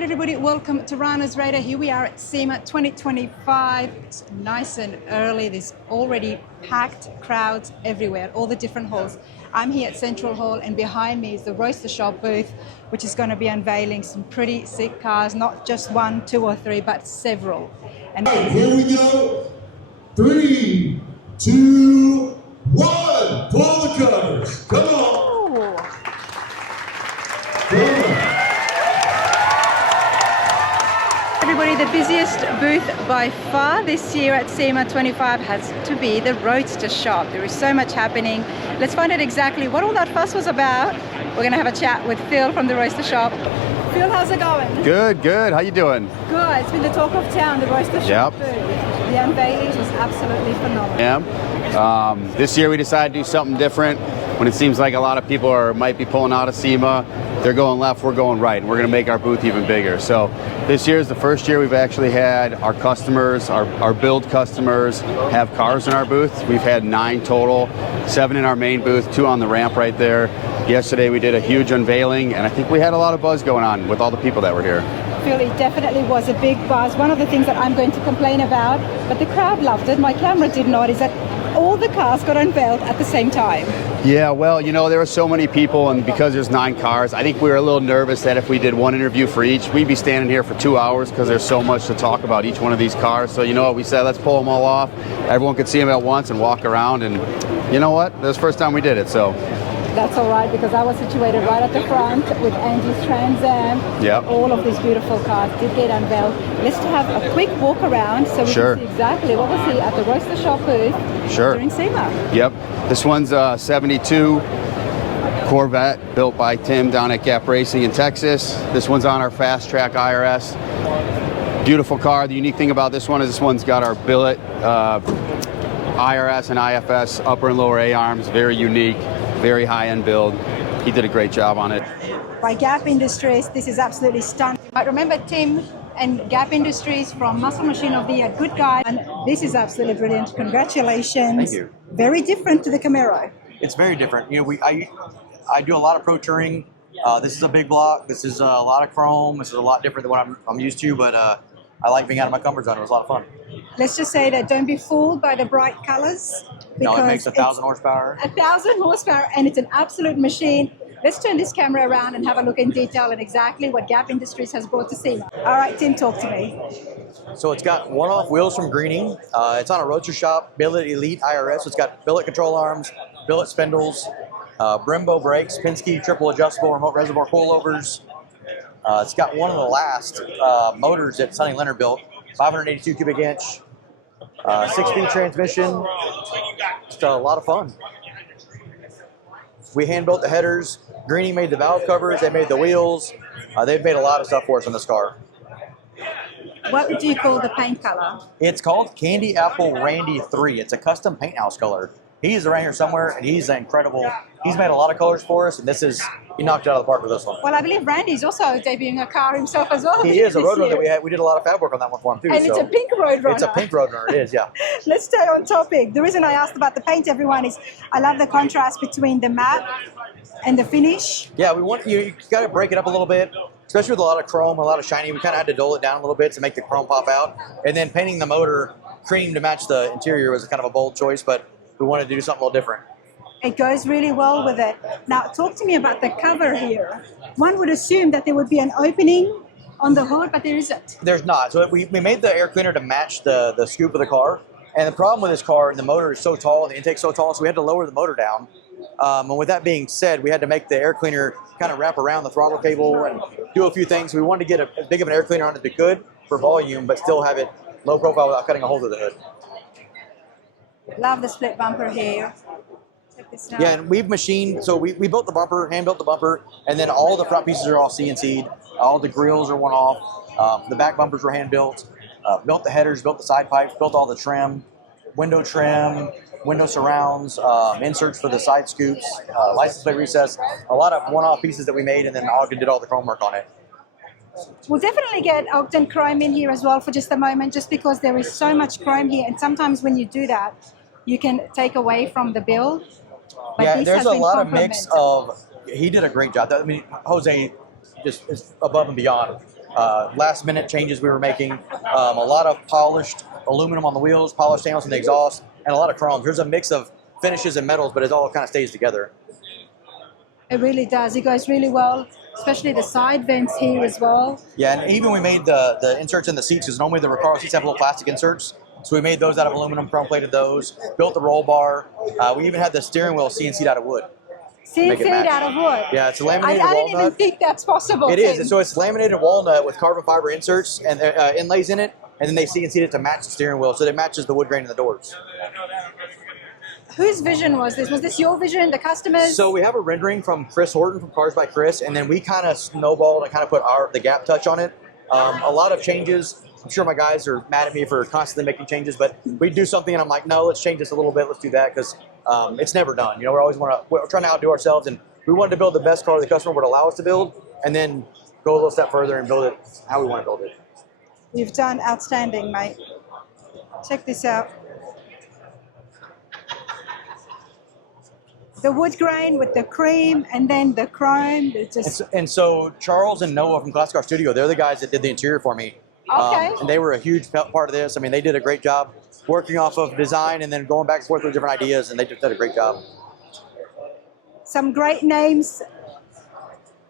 right, everybody, welcome to Rana's Radar. Here we are at Sema 2025. It's nice and early. There's already packed crowds everywhere, all the different halls. I'm here at Central Hall, and behind me is the Roadster Shop booth, which is going to be unveiling some pretty sick cars, not just one, two, or three, but several. And here we go. 3, 2, 1. Pull the covers. Come on. Ooh. Come on. Everybody, the busiest booth by far this year at Sema 25 has to be the Roadster Shop. There is so much happening. Let's find out exactly what all that fuss was about. We're going to have a chat with Phil from the Roadster Shop. Phil, how's it going? Good, good. How you doing? Good. It's been the talk of town, the Roadster Shop booth. The Unveilings was absolutely phenomenal. Yeah. This year we decided to do something different. When it seems like a lot of people might be pulling out of Sema, they're going left, we're going right, and we're going to make our booth even bigger. So this year is the first year we've actually had our customers, our build customers, have cars in our booth. We've had 9 total, 7 in our main booth, 2 on the ramp right there. Yesterday we did a huge unveiling, and I think we had a lot of buzz going on with all the people that were here. Phil, it definitely was a big buzz. One of the things that I'm going to complain about, but the crowd loved it, my camera did not, is that all the cars got unveiled at the same time. Yeah, well, you know, there were so many people, and because there's 9 cars, I think we were a little nervous that if we did one interview for each, we'd be standing here for 2 hours because there's so much to talk about each one of these cars. So you know what, we said, let's pull them all off. Everyone could see them at once and walk around, and you know what, that was the first time we did it, so. That's all right, because I was situated right at the front with Angie's Trans Am. Yep. All of these beautiful cars did get unveiled. Let's have a quick walk around so we can see exactly what was here at the Roadster Shop booth during Sema. Yep. This one's a 72 Corvette built by Tim down at Gap Racing in Texas. This one's on our Fast Track IRS. Beautiful car. The unique thing about this one is this one's got our billet IRS and IFS upper and lower A-arms. Very unique. Very high-end build. He did a great job on it. By Gap Industries, this is absolutely stunning. I remember Tim and Gap Industries from Muscle Machine of the Year, good guy, and this is absolutely brilliant. Congratulations. Thank you. Very different to the Camaro. It's very different. You know, I do a lot of pro touring. This is a big block. This is a lot of chrome. This is a lot different than what I'm used to, but I like being out of my comfort zone. It was a lot of fun. Let's just say that don't be fooled by the bright colors. No, it makes 1,000 horsepower. 1,000 horsepower, and it's an absolute machine. Let's turn this camera around and have a look in detail at exactly what Gap Industries has brought to Sema. All right, Tim, talk to me. So it's got one-off wheels from Greening. It's on a Roadster Shop Billet Elite IRS. It's got billet control arms, billet spindles, Brembo brakes, Penske triple adjustable remote reservoir coilovers. It's got one of the last motors that Sonny Leonard built, 582 cubic inch, 6-speed transmission. Just a lot of fun. We hand built the headers. Greening made the valve covers. They made the wheels. They've made a lot of stuff for us in this car. What do you call the paint color? It's called Candy Apple Randy 3. It's a custom paint house color. He's around here somewhere, and he's incredible. He's made a lot of colors for us, and he knocked it out of the park with this one. Well, I believe Randy's also debuting a car himself as well. He is a Roadrunner that we had. We did a lot of fab work on that one for him too. And it's a pink Roadrunner. It's a pink Roadrunner. It is, yeah. Let's stay on topic. The reason I asked about the paint, everyone, is I love the contrast between the matte and the finish. Yeah, you got to break it up a little bit, especially with a lot of chrome, a lot of shiny. We kind of had to dull it down a little bit to make the chrome pop out. And then painting the motor cream to match the interior was kind of a bold choice, but we wanted to do something a little different. It goes really well with it. Now, talk to me about the cover here. One would assume that there would be an opening on the hood, but there isn't. There's not. So we made the air cleaner to match the scoop of the car. And the problem with this car, the motor is so tall, the intake's so tall, so we had to lower the motor down. And with that being said, we had to make the air cleaner kind of wrap around the throttle cable and do a few things. We wanted to get as big of an air cleaner on as we could for volume, but still have it low profile without cutting a hole through the hood. Love the split bumper here. Yeah, and we've machined, so we built the bumper, hand built the bumper, and then all the front pieces are all CNC'd. All the grills are one off. The back bumpers were hand built. Built the headers, built the side pipes, built all the trim, window surrounds, inserts for the side scoops, license plate recess. A lot of one-off pieces that we made, and then Ogden did all the chrome work on it. We'll definitely get Ogden chrome in here as well for just a moment, just because there is so much chrome here, and sometimes when you do that, you can take away from the build. But yeah, there's a lot of mix of. He did a great job. I mean, Jose just is above and beyond. last minute changes we were making, a lot of polished aluminum on the wheels, polished stainless on the exhaust, and a lot of chrome. There's a mix of finishes and metals, but it all kind of stays together. It really does. It goes really well, especially the side vents here as well. Yeah, and even we made the inserts in the seats, because normally the Recaro seats have little plastic inserts. So we made those out of aluminum, chrome plated those, built the roll bar. We even had the steering wheel CNC'd out of wood. CNC'd out of wood? Yeah, it's a laminated I walnut. didn't even think that's possible. It is. So it's laminated walnut with carbon fiber inserts and inlays in it, and then they CNC'd it to match the steering wheel, so it matches the wood grain in the doors. Whose vision was this? Was this your vision, the customers? So we have a rendering from Chris Horton from Cars by Chris, and then we kind of snowballed and kind of put the gap touch on it. A lot of changes. I'm sure my guys are mad at me for constantly making changes, but we do something and I'm like, no, let's change this a little bit. Let's do that, because it's never done. You know, we're trying to outdo ourselves, and we wanted to build the best car the customer would allow us to build, and then go a little step further and build it how we want to build it. You've done outstanding, mate. Check this out. The wood grain with the cream and then the chrome. And so Charles and Noah from Classic Car Studio, they're the guys that did the interior for me. Okay. And they were a huge part of this. I mean, they did a great job working off of design and then going back and forth with different ideas, and they just did a great job. Some great names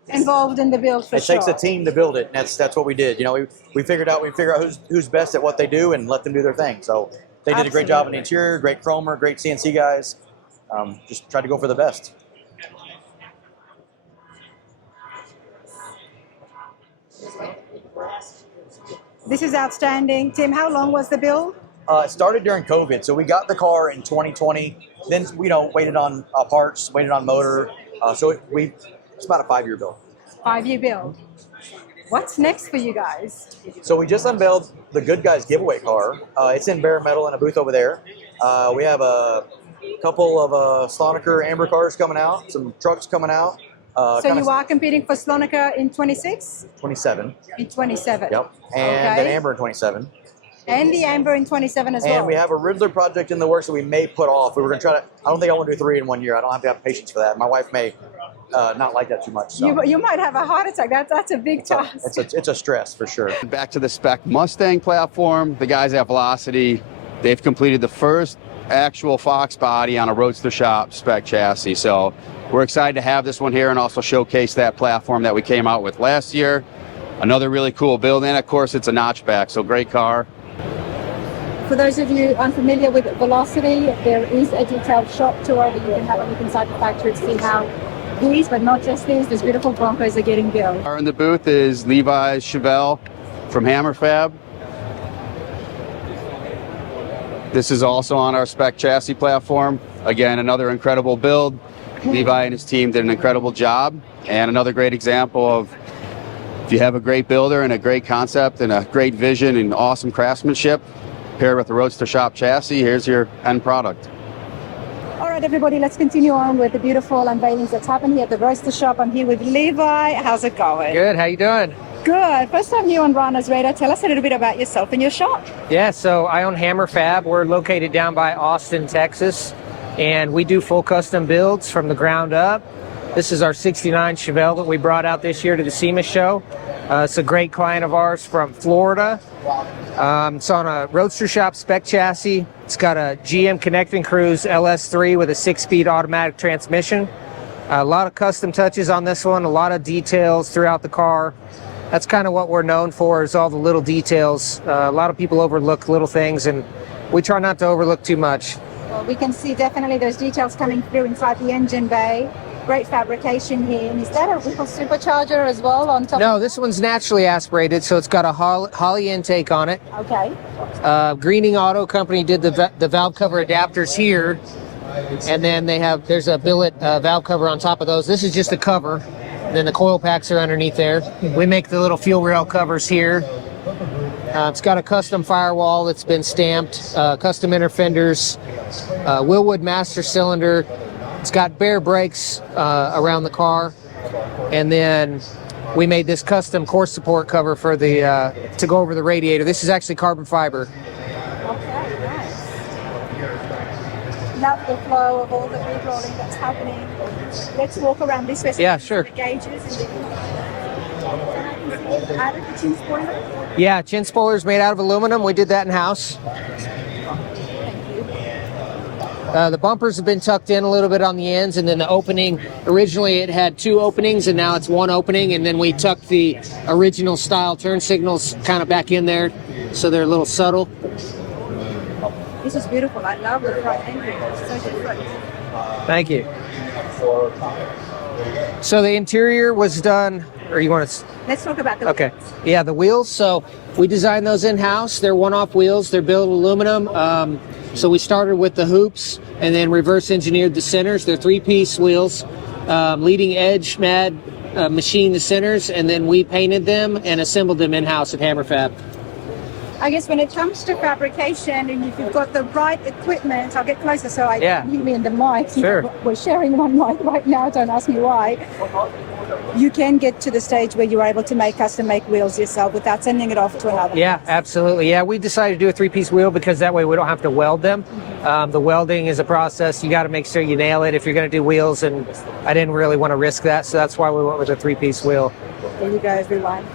involved in the build for sure. It takes a team to build it, and that's what we did. You know, we figured out who's best at what they do and let them do their thing. So they did a great job in the interior, great chromer, great CNC guys. Just tried to go for the best. This is outstanding. Tim, how long was the build? It started during COVID. So we got the car in 2020, then, waited on parts, waited on motor. So it's about a 5-year build. 5-year build. What's next for you guys? So we just unveiled the Good Guys giveaway car. It's in bare metal in a booth over there. We have a couple of Slonaker Amber cars coming out, some trucks coming out. So you are competing for Slonaker in 26? 27. In 27. Yep. And then Amber in 27. And the Amber in 27 as well. And we have a Riddler project in the works that we may put off. We were going to try to, I don't think I want to do 3 in 1 year. I don't have to have patience for that. My wife may not like that too much. So. You might have a heart attack. That's a big task. It's a stress for sure. Back to the spec Mustang platform, the guys at Velocity, they've completed the first actual Fox body on a Roadster Shop spec chassis. So we're excited to have this one here and also showcase that platform that we came out with last year. Another really cool build, and of course it's a notchback, so great car. For those of you unfamiliar with Velocity, there is a detailed shop tour that you can have a look inside the factory to see how these, but not just these beautiful Broncos are getting built. In the booth is Levi's Chevelle from Hammer Fab. This is also on our spec chassis platform. Again, another incredible build. Levi and his team did an incredible job, and another great example of if you have a great builder and a great concept and a great vision and awesome craftsmanship, paired with the Roadster Shop chassis, here's your end product. All right, everybody, let's continue on with the beautiful unveilings that's happened here at the Roadster Shop. I'm here with Levi. How's it going? Good, how you doing? Good. First time here on Rana's Radar. Tell us a little bit about yourself and your shop. Yeah, so I own Hammer Fab. We're located down by Austin, Texas, and we do full custom builds from the ground up. This is our 69 Chevelle that we brought out this year to the Sema show. It's a great client of ours from Florida. It's on a Roadster Shop spec chassis. It's got a GM Connecting Cruise LS3 with a 6-speed automatic transmission. A lot of custom touches on this one, a lot of details throughout the car. That's kind of what we're known for, is all the little details. A lot of people overlook little things, and we try not to overlook too much. Well, we can see definitely those details coming through inside the engine bay. Great fabrication here. And is that a Ripple supercharger as well on top? No, this one's naturally aspirated, so it's got a Holley intake on it. Okay. Greening Auto Company did the valve cover adapters here, and then there's a billet valve cover on top of those. This is just a cover. Then the coil packs are underneath there. We make the little fuel rail covers here. It's got a custom firewall that's been stamped, custom inner fenders, Willwood master cylinder. It's got bare brakes around the car, and then we made this custom core support cover for the to go over the radiator. This is actually carbon fiber. Okay, nice. Love the flow of all the re-rolling that's happening. Let's walk around this way. Yeah, sure. The gauges and added the chin spoiler? Yeah, chin spoilers made out of aluminum. We did that in-house. The bumpers have been tucked in a little bit on the ends, and then the opening, originally it had 2 openings, and now it's 1 opening, and then we tucked the original style turn signals kind of back in there, so they're a little subtle. This is beautiful. I love the front end. It's so different. Thank you. So the interior was done, or you want to... Let's talk about the Okay. wheels. Yeah, the wheels. So we designed those in-house. They're one-off wheels. They're built aluminum. So we started with the hoops and then reverse engineered the centers. They're 3-piece wheels. Leading edge machined the centers, and then we painted them and assembled them in-house at Hammer Fab. I guess when it comes to fabrication, and if you've got the right equipment, I'll get closer so I can hear me in the mic. Sure. We're sharing one mic right now, don't ask me why. You can get to the stage where you're able to custom-make wheels yourself without sending it off to another. Yeah, place. absolutely. Yeah, we decided to do a 3-piece wheel because that way we don't have to weld them. The welding is a process. You got to make sure you nail it if you're going to do wheels, and I didn't really want to risk that, so that's why we went with a 3-piece wheel. There you go, everyone.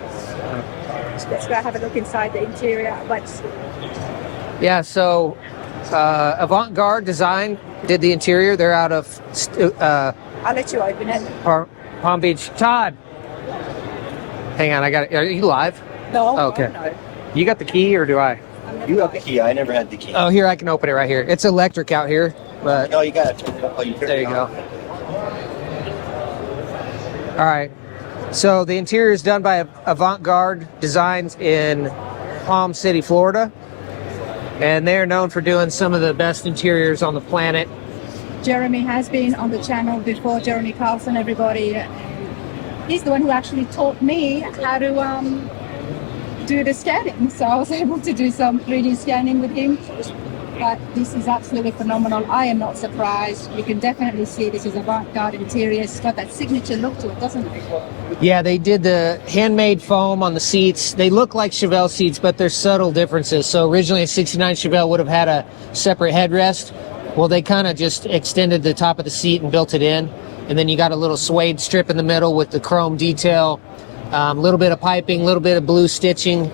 Let's go have a look inside the interior. But Yeah, so Avant-Garde Design did the interior. They're out of I'll let you open it. Palm Beach. Todd, hang on, are you live? No. Oh, okay. No. You got the key, or do I? You have the key. I never had the key. Oh, here, I can open it right here. It's electric out here, but No, you got it. Oh, you there you go. All right. So the interior is done by Avant-Garde Designs in Palm City, Florida. And they're known for doing some of the best interiors on the planet. Jeremy has been on the channel before, Jeremy Carlson, everybody. He's the one who actually taught me how to do the scanning. So I was able to do some 3D scanning with him. But this is absolutely phenomenal. I am not surprised. You can definitely see this is avant-garde interior. It's got that signature look to it, doesn't it? Yeah, they did the handmade foam on the seats. They look like Chevelle seats, but there's subtle differences. So originally a 69 Chevelle would have had a separate headrest. Well, they kind of just extended the top of the seat and built it in. And then you got a little suede strip in the middle with the chrome detail, a little bit of piping, a little bit of blue stitching.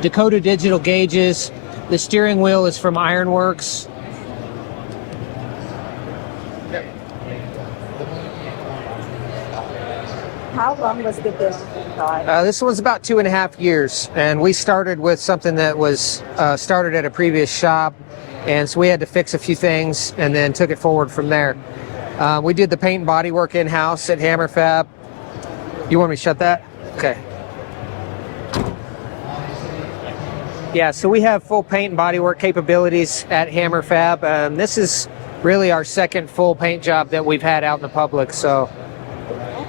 Dakota digital gauges. The steering wheel is from Ironworks. How long was the build? This one's about 2.5 years, and we started with something that was started at a previous shop, and so we had to fix a few things and then took it forward from there. We did the paint and body work in-house at Hammer Fab. You want me to shut that? Okay. Yeah, so we have full paint and bodywork capabilities at Hammer Fab. This is really our second full paint job that we've had out in the public. So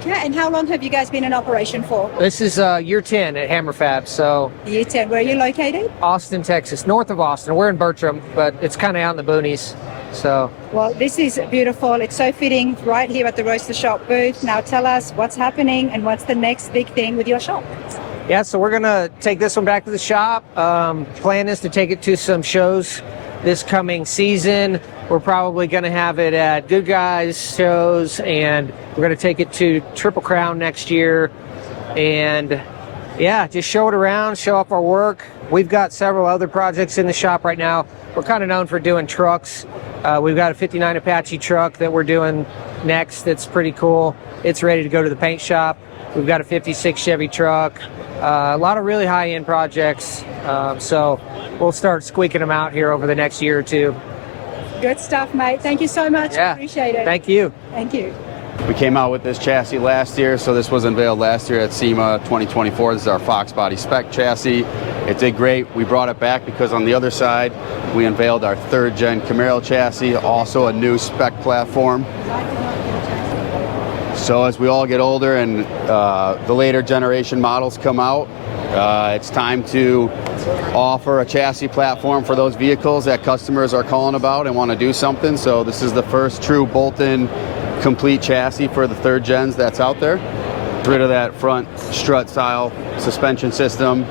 Okay, and how long have you guys been in operation for? this is year 10 at Hammer Fab. So Year 10. Where are you located? Austin, Texas, north of Austin. We're in Bertram, but it's kind of out in the boonies. So Well, this is beautiful. It's so fitting right here at the Roadster Shop booth. Now tell us what's happening and what's the next big thing with your shop. yeah, so we're gonna take this one back to the shop. Plan is to take it to some shows this coming season. We're probably gonna have it at Good Guys shows, and we're gonna take it to Triple Crown next year. And yeah, just show it around, show off our work. We've got several other projects in the shop right now. We're kind of known for doing trucks. We've got a 59 Apache truck that we're doing next that's pretty cool. It's ready to go to the paint shop. We've got a 56 Chevy truck. A lot of really high-end projects, so we'll start squeaking them out here over the next year or two. Good stuff, mate. Thank you so much. Yeah, Appreciate it. Thank you. Thank you. We came out with this chassis last year, so this was unveiled last year at Sema 2024. This is our Fox Body Spec chassis. It did great. We brought it back because on the other side, we unveiled our 3rd gen Camaro chassis, also a new spec platform. So as we all get older and the later generation models come out, it's time to offer a chassis platform for those vehicles that customers are calling about and want to do something. So this is the first true bolt-in complete chassis for the 3rd gens that's out there. Get rid of that front strut style suspension system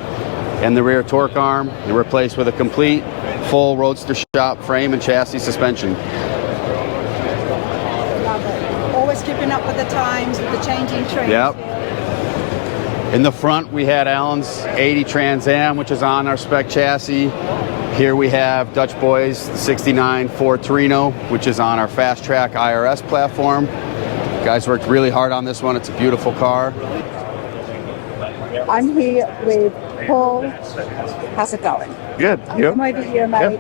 and the rear torque arm, and replaced with a complete full Roadster Shop frame and chassis suspension. Love it. Always keeping up with the times. comes with the changing trims. Yep. In the front, we had Allen's 80 Trans Am, which is on our spec chassis. Here we have Dutch Boys 69 Ford Torino, which is on our Fast Track IRS platform. Guys worked really hard on this one. It's a beautiful car. I'm here with Paul. How's it going? Good. You? I'm over here, mate.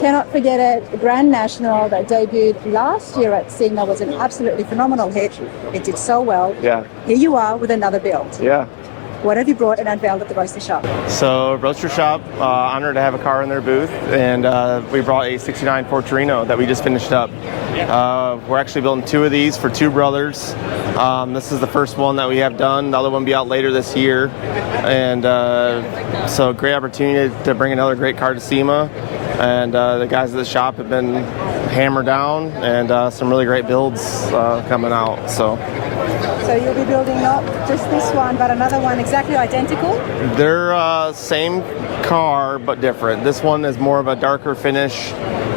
Cannot forget it. The Grand National that debuted last year at Sema was an absolutely phenomenal hit. It did so well. Yeah. Here you are with another build. Yeah. What have you brought and unveiled at the Roadster Shop? So Roadster Shop, honored to have a car in their booth, and we brought a 69 Ford Torino that we just finished up. We're actually building 2 of these for 2 brothers. This is the first one that we have done. The other one will be out later this year. And so great opportunity to bring another great car to SEMA. And the guys at the shop have been hammered down, and some really great builds coming out. So you'll be building not just this one, but another one exactly identical? They're same car, but different. This one is more of a darker finish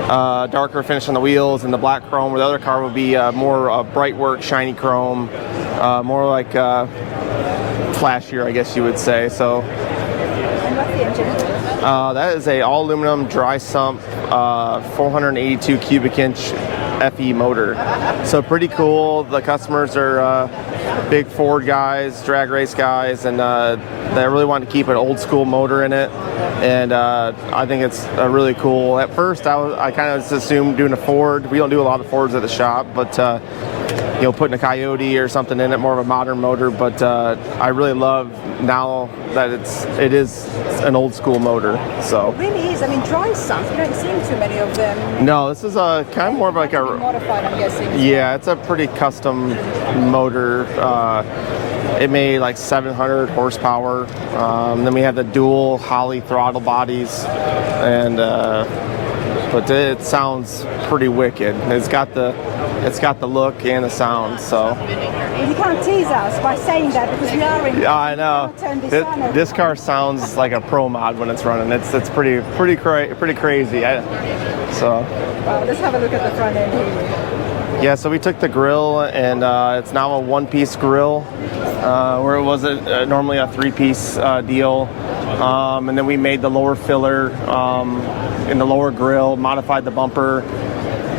on the wheels and the black chrome, where the other car will be more bright work, shiny chrome, more like flashier, I guess you would say. So. And what's the engine? That is a all aluminum dry sump 482 cubic inch FE motor. So pretty cool. The customers are big Ford guys, drag race guys, and they really want to keep an old school motor in it. And I think it's really cool. At first, I kind of just assumed doing a Ford. We don't do a lot of Fords at the shop, but you know, putting a Coyote or something in it, more of a modern motor. But I really love now that it is an old school motor. So It really is. I mean, dry sumps, you don't see too many of them. no, this is a kind of more of like a Modified, I'm guessing. yeah, it's a pretty custom motor. It made like 700 horsepower. Then we have the dual Holley throttle bodies, and but it sounds pretty wicked. It's got the look and the sound. So Well, you can't tease us by saying that, because we are in. yeah, I know. This car sounds like a pro mod when it's running. It's pretty crazy. So. Let's have a look at the front end here. Yeah, so we took the grill, and it's now a one-piece grill, where it was normally a 3-piece deal. And then we made the lower filler in the lower grill, modified the bumper,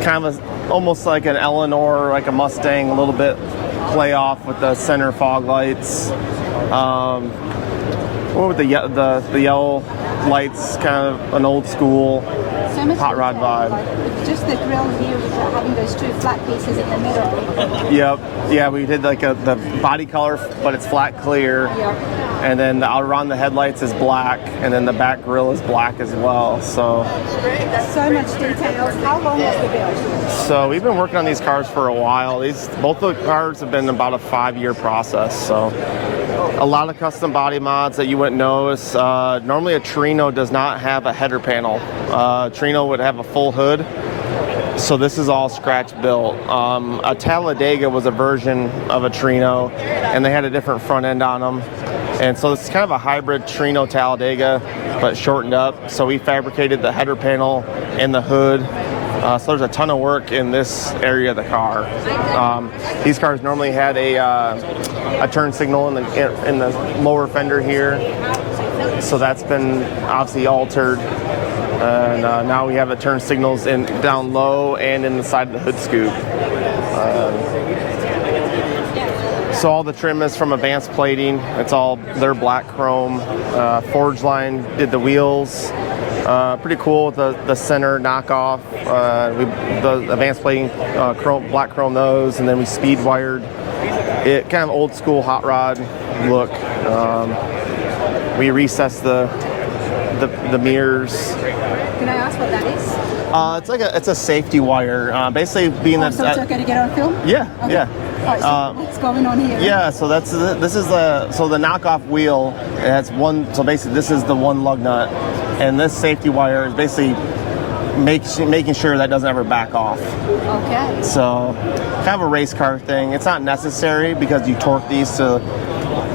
kind of almost like an Eleanor, like a Mustang, a little bit play off with the center fog lights. With the yellow lights, kind of an old school hot rod vibe. Like just the grill here with having those 2 flat pieces in the middle. Yep. Yeah, we did like the body color, but it's flat clear. Yep. And then around the headlights is black, and then the back grille is black as well. So much details. How long was the build? So we've been working on these cars for a while. Both the cars have been about a 5-year process. So a lot of custom body mods that you wouldn't notice. Normally a Torino does not have a header panel. Torino would have a full hood. So this is all scratch built. A Talladega was a version of a Torino, and they had a different front end on them. And so it's kind of a hybrid Torino Talladega, but shortened up. So we fabricated the header panel and the hood. So there's a ton of work in this area of the car. These cars normally had a turn signal in the lower fender here. So that's been obviously altered. And now we have the turn signals down low and in the side of the hood scoop. So all the trim is from Advanced Plating. It's all their black chrome. Forge Line did the wheels. Pretty cool with the center knockoff. The Advanced Plating black chrome those, and then we speed wired it, kind of old school hot rod look. We recessed the mirrors. Can I ask what that is? It's a safety wire. Basically, being that. So it's okay to get on film? Yeah, okay. yeah. All right, so what's going on here? Yeah, so this is the knockoff wheel. It has one. So basically, this is the one lug nut, and this safety wire is basically making sure that doesn't ever back off. Okay. So, kind of a race car thing. It's not necessary because you torque these to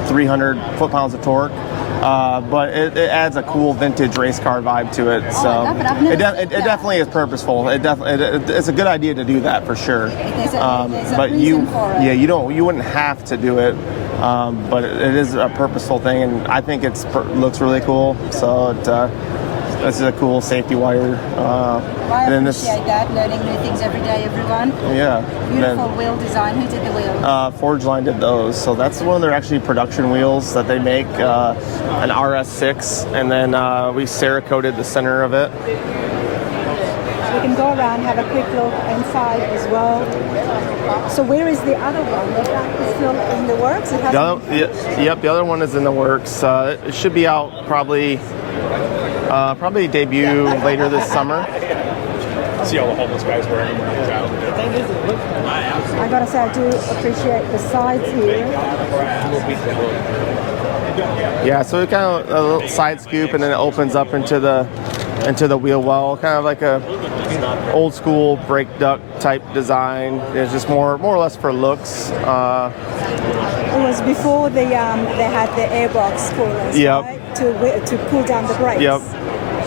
300 foot-pounds of torque. but it adds a cool vintage race car vibe to it. So I love it. I've never it definitely is purposeful. It's a good idea to do that for sure. There's a But reason for it. yeah, you wouldn't have to do it. But it is a purposeful thing, and I think it looks really cool. So this is a cool safety wire. I and then appreciate that, learning new things every day, everyone. Yeah. Beautiful wheel design. Who did the wheels? Forge Line did those. So that's one of their actually production wheels that they make, an RS6, and then we Cerakoted the center of it. We can go around, have a quick look inside as well. So where is the other one? The black is still in the works? It hasn't The other one is in the works. It should be out probably debut later this summer. See all the homeless guys wearing them when he's out. I gotta say, I do appreciate the sides here. Yeah, so it kind of a little side scoop, and then it opens up into the wheel well, kind of like a old school brake duct type design. It's just more or less for looks. It was before they had the airbox coolers, Yep. right? To cool down the brakes. Yep.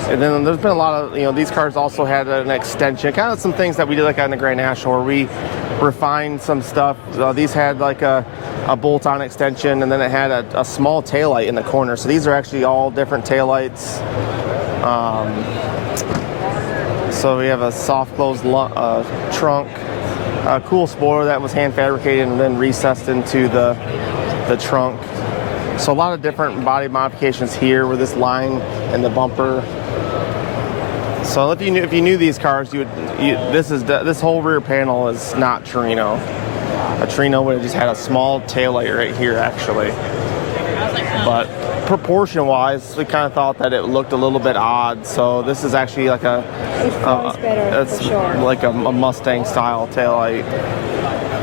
And then there's been a lot of, these cars also had an extension, kind of some things that we did like on the Grand National where we refined some stuff. These had like a bolt-on extension, and then it had a small taillight in the corner. So these are actually all different taillights. So we have a soft closed trunk, a cool spoiler that was hand fabricated and then recessed into the trunk. So a lot of different body modifications here with this line and the bumper. So if you knew these cars, this whole rear panel is not Torino. A Torino would have just had a small taillight right here actually. But proportion-wise, we kind of thought that it looked a little bit odd. So this is actually like It flows better, for sure. like a Mustang style taillight.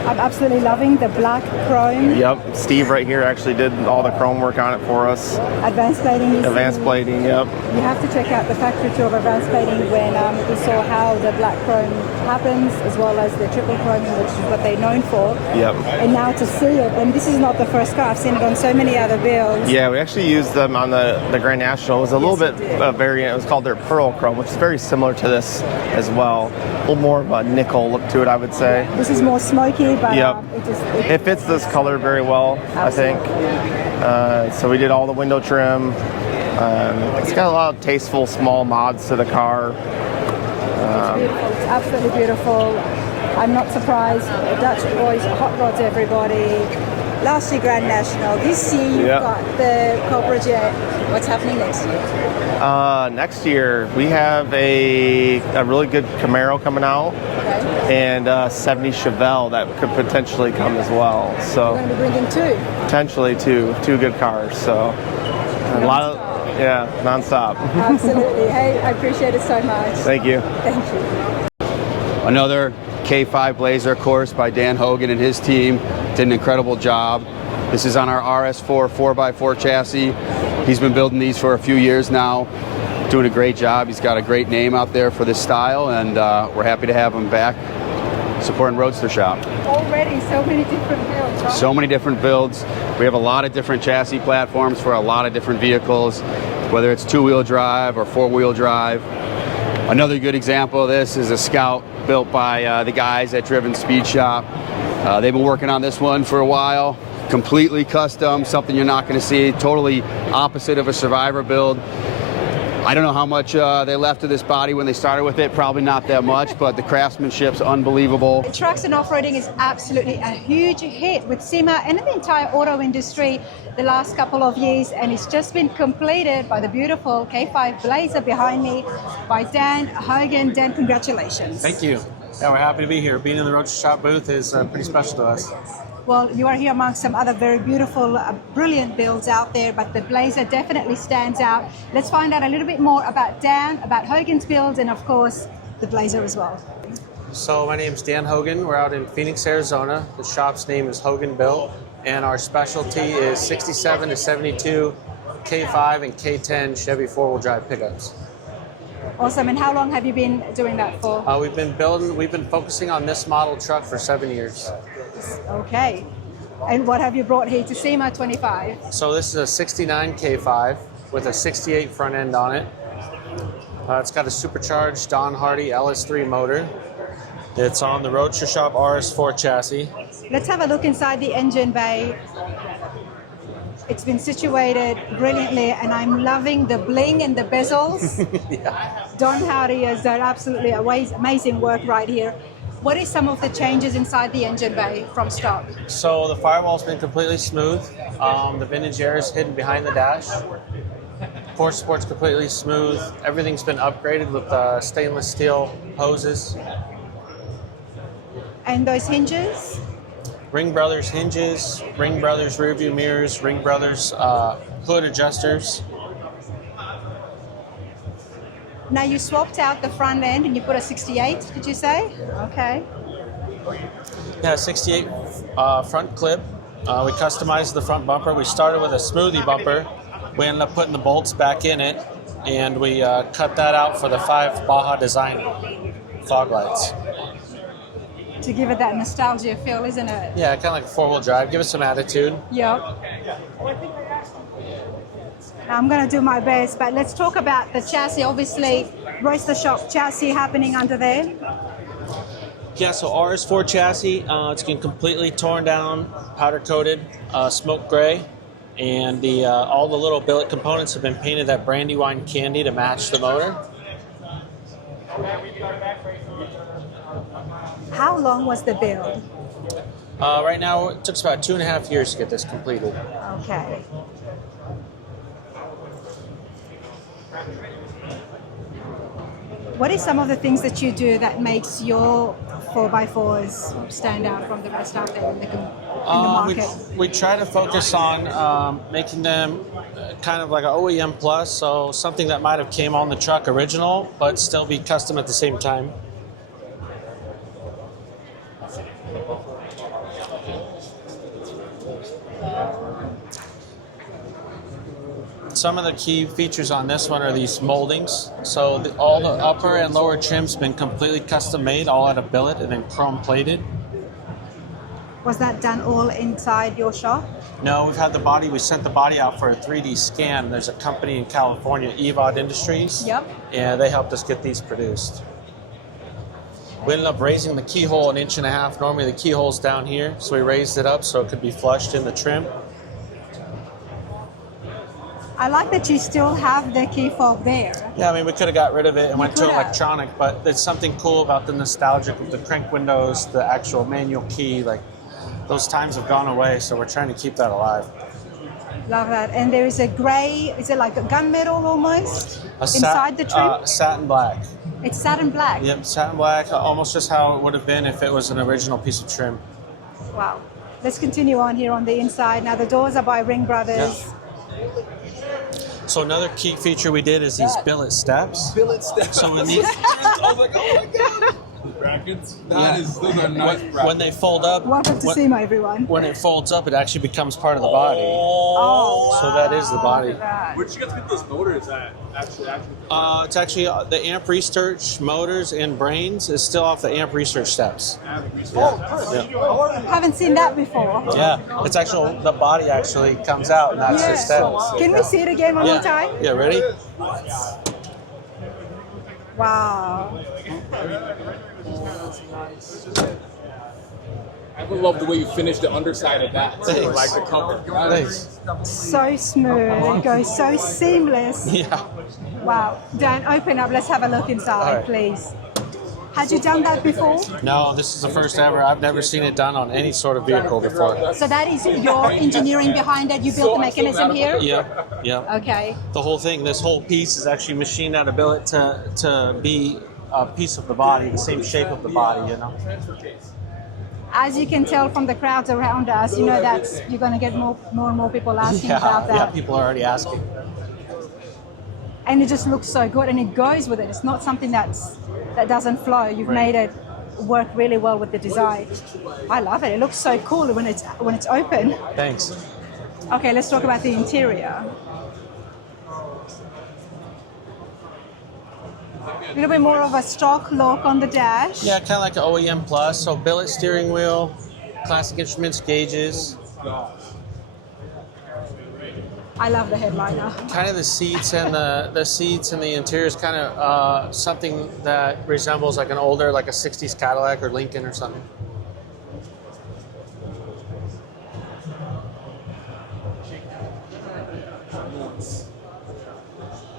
I'm absolutely loving the black chrome. Yep, Steve right here actually did all the chrome work on it for us. Advanced plating. Advanced plating, yep. You have to check out the factory tour of advanced plating when we saw how the black chrome happens, as well as the triple chroming, which is what they're known for. Yep. And now to see it, and this is not the first car, I've seen it on so many other builds. Yeah, we actually used them on the Grand National. It was a little bit variant. It was called their Pearl Chrome, which is very similar to this as well. A little more of a nickel look to it, I would say. This is more smoky, but Yep. it It fits this color very well, Absolutely. I think. So we did all the window trim. It's got a lot of tasteful small mods to the car. beautiful. It's absolutely beautiful. I'm not surprised. Dutch boys, hot rods, everybody. Last year Grand National. This year you've got the Cobra Jet. What's happening next year? Next year we have a really good Camaro coming out, and 70 Chevelle that could potentially come as well. So We're going to be bringing two. potentially two good cars. So a lot of nonstop. Absolutely. Hey, I appreciate it so much. Thank you. Thank you. Another K5 Blazer course by Dan Hogan and his team. Did an incredible job. This is on our RS4 4x4 chassis. He's been building these for a few years now, doing a great job. He's got a great name out there for this style, and we're happy to have him back supporting Roadster Shop. Already so many different builds, right? So many different builds. We have a lot of different chassis platforms for a lot of different vehicles, whether it's two-wheel drive or four-wheel drive. Another good example of this is a Scout built by the guys at Driven Speed Shop. They've been working on this one for a while. Completely custom, something you're not going to see, totally opposite of a Survivor build. I don't know how much they left of this body when they started with it, probably not that much, but the craftsmanship's unbelievable. Trucks and off-roading is absolutely a huge hit with Sema and the entire auto industry the last couple of years, and it's just been completed by the beautiful K5 Blazer behind me by Dan Hogan. Dan, congratulations. Thank you. Yeah, we're happy to be here. Being in the Roadster Shop booth is pretty special to us. Well, you are here amongst some other very beautiful, brilliant builds out there, but the Blazer definitely stands out. Let's find out a little bit more about Dan, about Hogan's build, and of course, the Blazer as well. So my name is Dan Hogan. We're out in Phoenix, Arizona. The shop's name is Hogan Built, and our specialty is 67 to 72 K5 and K10 Chevy four-wheel drive pickups. Awesome. And how long have you been doing that for? We've been focusing on this model truck for 7 years. Okay. And what have you brought here to SEMA 25? So this is a 69 K5 with a 68 front end on it. It's got a supercharged Don Hardy LS3 motor. It's on the Roadster Shop RS4 chassis. Let's have a look inside the engine bay. It's been situated brilliantly, and I'm loving the bling and the bezels. Yeah. Don Hardy has done absolutely amazing work right here. What is some of the changes inside the engine bay from stock? So the firewall's been completely smooth. The vintage air is hidden behind the dash. Core support's completely smooth. Everything's been upgraded with stainless steel hoses. And those hinges? Ring Brothers hinges, Ring Brothers rear view mirrors, Ring Brothers hood adjusters. Now you swapped out the front end and you put a 68, did you say? Okay. Yeah, 68 front clip. We customized the front bumper. We started with a smoothie bumper. We ended up putting the bolts back in it, and we cut that out for the 5 Baja Design fog lights. To give it that nostalgia feel, isn't it? Yeah, kind of like a 4-wheel drive. Give it some attitude. Yep. Now I'm going to do my best, but let's talk about the chassis. Obviously, Roadster Shop chassis happening under there. Yeah, so RS4 chassis, it's been completely torn down, powder coated, smoke gray, and all the little billet components have been painted that Brandywine candy to match the motor. How long was the build? Right now, it took us about 2.5 years to get this completed. Okay. What is some of the things that you do that makes your 4x4s stand out from the rest out there in the market? We try to focus on making them kind of like an OEM plus, so something that might have came on the truck original, but still be custom at the same time. Some of the key features on this one are these moldings. So all the upper and lower trim's been completely custom made, all out of billet and then chrome plated. Was that done all inside your shop? No, we sent the body out for a 3D scan. There's a company in California, Industries. Yep. And they helped us get these produced. We ended up raising the keyhole 1.5 inches. Normally the keyhole's down here, so we raised it up so it could be flushed in the trim. I like that you still have the key fob there. Yeah, I mean, we could have got rid of it and went to could have. electronic, but there's something cool about the nostalgic of the crank windows, the actual manual key. Like, those times have gone away, so we're trying to keep that alive. Love that. And there is a gray, is it like a gunmetal almost? Inside the trim? Satin black. It's satin black? Yep, satin black, almost just how it would have been if it was an original piece of trim. Wow. Let's continue on here on the inside. Now the doors are by Ring Brothers. Yeah. So another key feature we did is these billet steps. Billet steps. So we need. I was like, oh my god. Brackets. Those are nice brackets. When they fold up. Welcome to SEMA, everyone. When it folds up, it actually becomes part of the body. Oh, wow. So that is the body. Where'd you guys get those motors at? It's actually the Amp Research motors and brains is still off the Amp Research steps. Haven't seen that before. Yeah, it's actually the body actually comes out and that's the steps. Can we see it again one more time? Yeah, ready? Wow. I love the way you finished the underside of that. Thanks. Like the cover. Thanks. So smooth. It goes so seamless. Yeah. Wow. Dan, open up. Let's have a look inside, right. please. Had you done that before? No, this is the first ever. I've never seen it done on any sort of vehicle before. So that is your engineering behind it? You built the mechanism here? Yep, yep. Okay. The whole thing, this whole piece is actually machined out of billet to be a piece of the body, the same shape of the body, you know. As you can tell from the crowds around us, you know that you're going to get more and more people asking about that. Yeah, people are already asking. And it just looks so good, and it goes with it. It's not something that doesn't flow. You've made it work really well with the design. I love it. It looks so cool when it's open. Thanks. Okay, let's talk about the interior. A little bit more of a stock look on the dash. Yeah, kind of like an OEM plus. So billet steering wheel, classic instruments, gauges. gosh. I love the headliner. Kind of the seats and the seats and the interior is kind of something that resembles like an older, like a 60s Cadillac or Lincoln or something.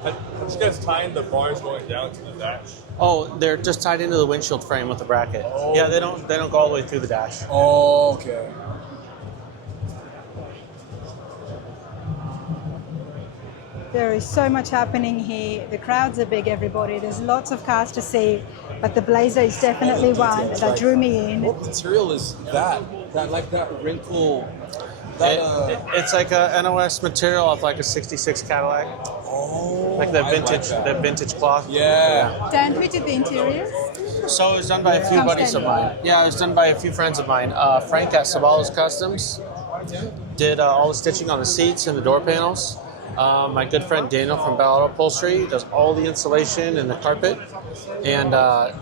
Did you guys tying the bars going down to the dash? Oh, they're just tied into the windshield frame with the bracket. Oh. Yeah, they don't go all the way through the dash. Oh, okay. There is so much happening here. The crowds are big, everybody. There's lots of cars to see, but the Blazer is definitely one that drew me in. What material is that? That like that wrinkle? It's like a NOS material of like a 66 Cadillac. Oh, Like the I vintage, that. the vintage cloth. Yeah. Dan, who did the interiors? So it was done by a few Come buddies stand of mine. Yeah, it was done by a few friends of mine. Frank at Sabalos Customs did all the stitching on the seats and the door panels. My good friend Daniel from Ballard Upholstery does all the insulation and the carpet. And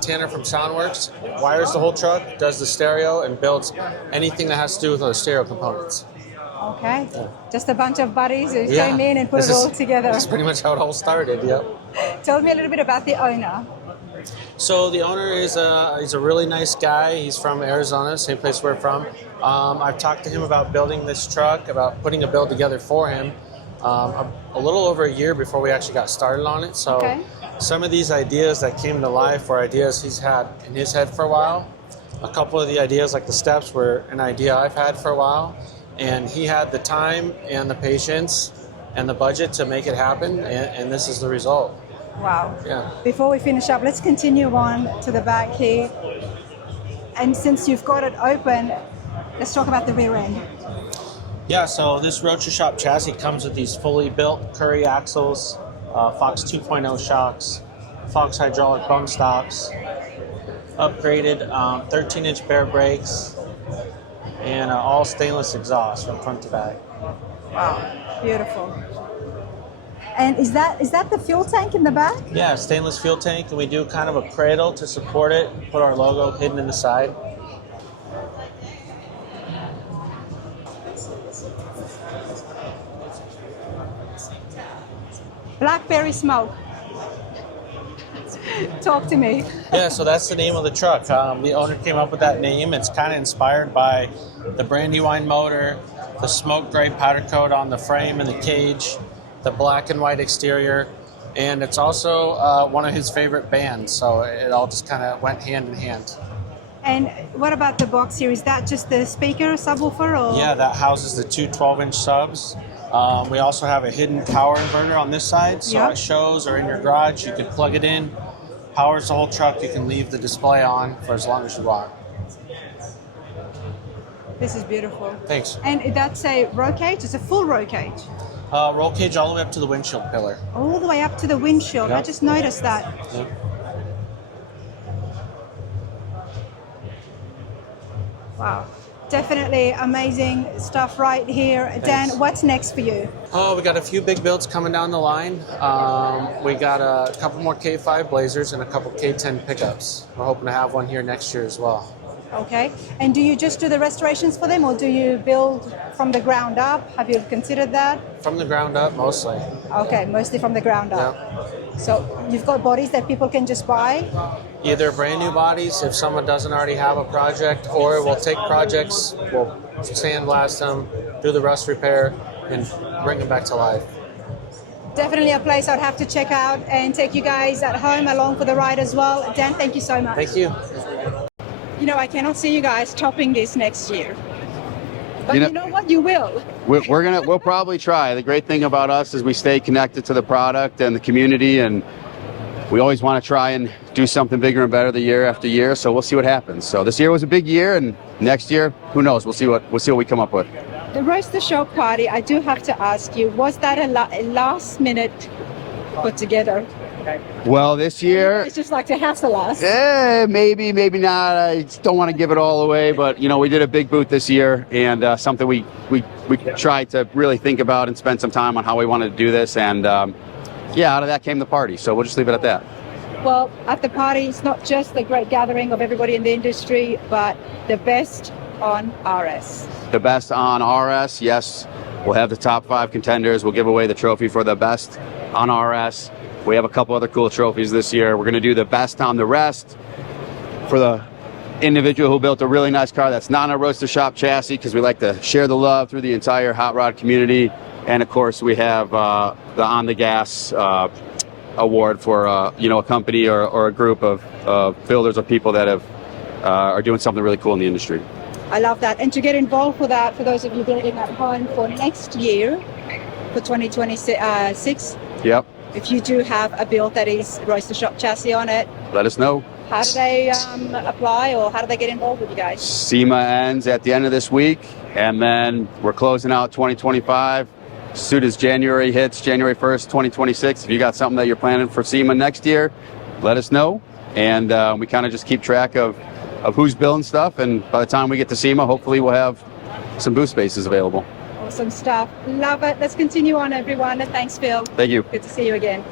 Tanner from Soundworks wires the whole truck, does the stereo, and builds anything that has to do with the stereo components. Okay, just a bunch of buddies who Yeah. came in and put This it all is- together. That's pretty much how it all started, yep. Tell me a little bit about the owner. So the owner is he's a really nice guy. He's from Arizona, same place we're from. I've talked to him about building this truck, about putting a build together for him a little over a year before we actually got started on it. So Okay. some of these ideas that came to life were ideas he's had in his head for a while. A couple of the ideas, like the steps, were an idea I've had for a while. And he had the time and the patience and the budget to make it happen, and this is the result. Wow. Yeah. Before we finish up, let's continue on to the back here. And since you've got it open, let's talk about the rear end. Yeah, so this Roadster Shop chassis comes with these fully built Curry axles, Fox 2.0 shocks, Fox hydraulic bump stops, upgraded 13-inch bare brakes, and all stainless exhaust from front to back. Wow, beautiful. And is that the fuel tank in the back? Yeah, stainless fuel tank, and we do kind of a cradle to support it, put our logo hidden in the side. Blackberry smoke. Talk to me. Yeah, so that's the name of the truck. The owner came up with that name. It's kind of inspired by the Brandywine motor, the smoke gray powder coat on the frame and the cage, the black and white exterior, and it's also one of his favorite bands, so it all just kind of went hand in hand. And what about the box here? Is that just the speaker subwoofer or? Yeah, that houses the two 12-inch subs. We also have a hidden power inverter on this side, so Yeah. at shows or in your garage, you can plug it in, powers the whole truck. You can leave the display on for as long as you want. This is beautiful. Thanks. And that's a roll cage? It's a full roll cage. Roll cage all the way up to the windshield pillar. All the way up to the windshield. I Yep. just noticed that. Yep. Wow. Definitely amazing stuff right here. Dan, what's next for you? Oh, we got a few big builds coming down the line. We got a couple more K5 Blazers and a couple K10 pickups. We're hoping to have one here next year as well. Okay. And do you just do the restorations for them or do you build from the ground up? Have you considered that? From the ground up, mostly. Okay, mostly from the ground up. Yeah. So you've got bodies that people can just buy? Either brand new bodies if someone doesn't already have a project, or we'll take projects, we'll sandblast them, do the rust repair, and bring them back to life. Definitely a place I'd have to check out and take you guys at home along for the ride as well. Dan, thank you so much. Thank you. You know, I cannot see you guys topping this next year. But you know what? You will. We'll probably try. The great thing about us is we stay connected to the product and the community, and we always want to try and do something bigger and better the year after year. So we'll see what happens. So this year was a big year, and next year, who knows? We'll see what we come up with. The Roadster Shop party, I do have to ask you, was that a last minute put together? Well, this year, It's just like to hassle us. maybe not. I don't want to give it all away, but you know, we did a big booth this year, and something we tried to really think about and spend some time on how we wanted to do this, and yeah, out of that came the party. So we'll just leave it at that. Well, at the party, it's not just the great gathering of everybody in the industry, but the best on RS. The best on RS, yes. We'll have the top 5 contenders. We'll give away the trophy for the best on RS. We have a couple other cool trophies this year. We're going to do the best on the rest for the individual who built a really nice car that's not a Roadster Shop chassis, because we like to share the love through the entire hot rod community. And of course, we have the On the Gas award for a company or a group of builders or people that are doing something really cool in the industry. I love that. And to get involved with that, for those of you building at home for next year, for 2026, Yep. if you do have a build that is Roadster Shop chassis on it, Let us know. how do they apply, or how do they get involved with you guys? SEMA ends at the end of this week, and then we're closing out 2025. As soon as January hits, January 1st, 2026, if you got something that you're planning for SEMA next year, let us know. And we kind of just keep track of who's building stuff. And by the time we get to SEMA, hopefully we'll have some booth spaces available. Awesome stuff. Love it. Let's continue on, everyone. And thanks, Phil. Thank you. Good to see you again.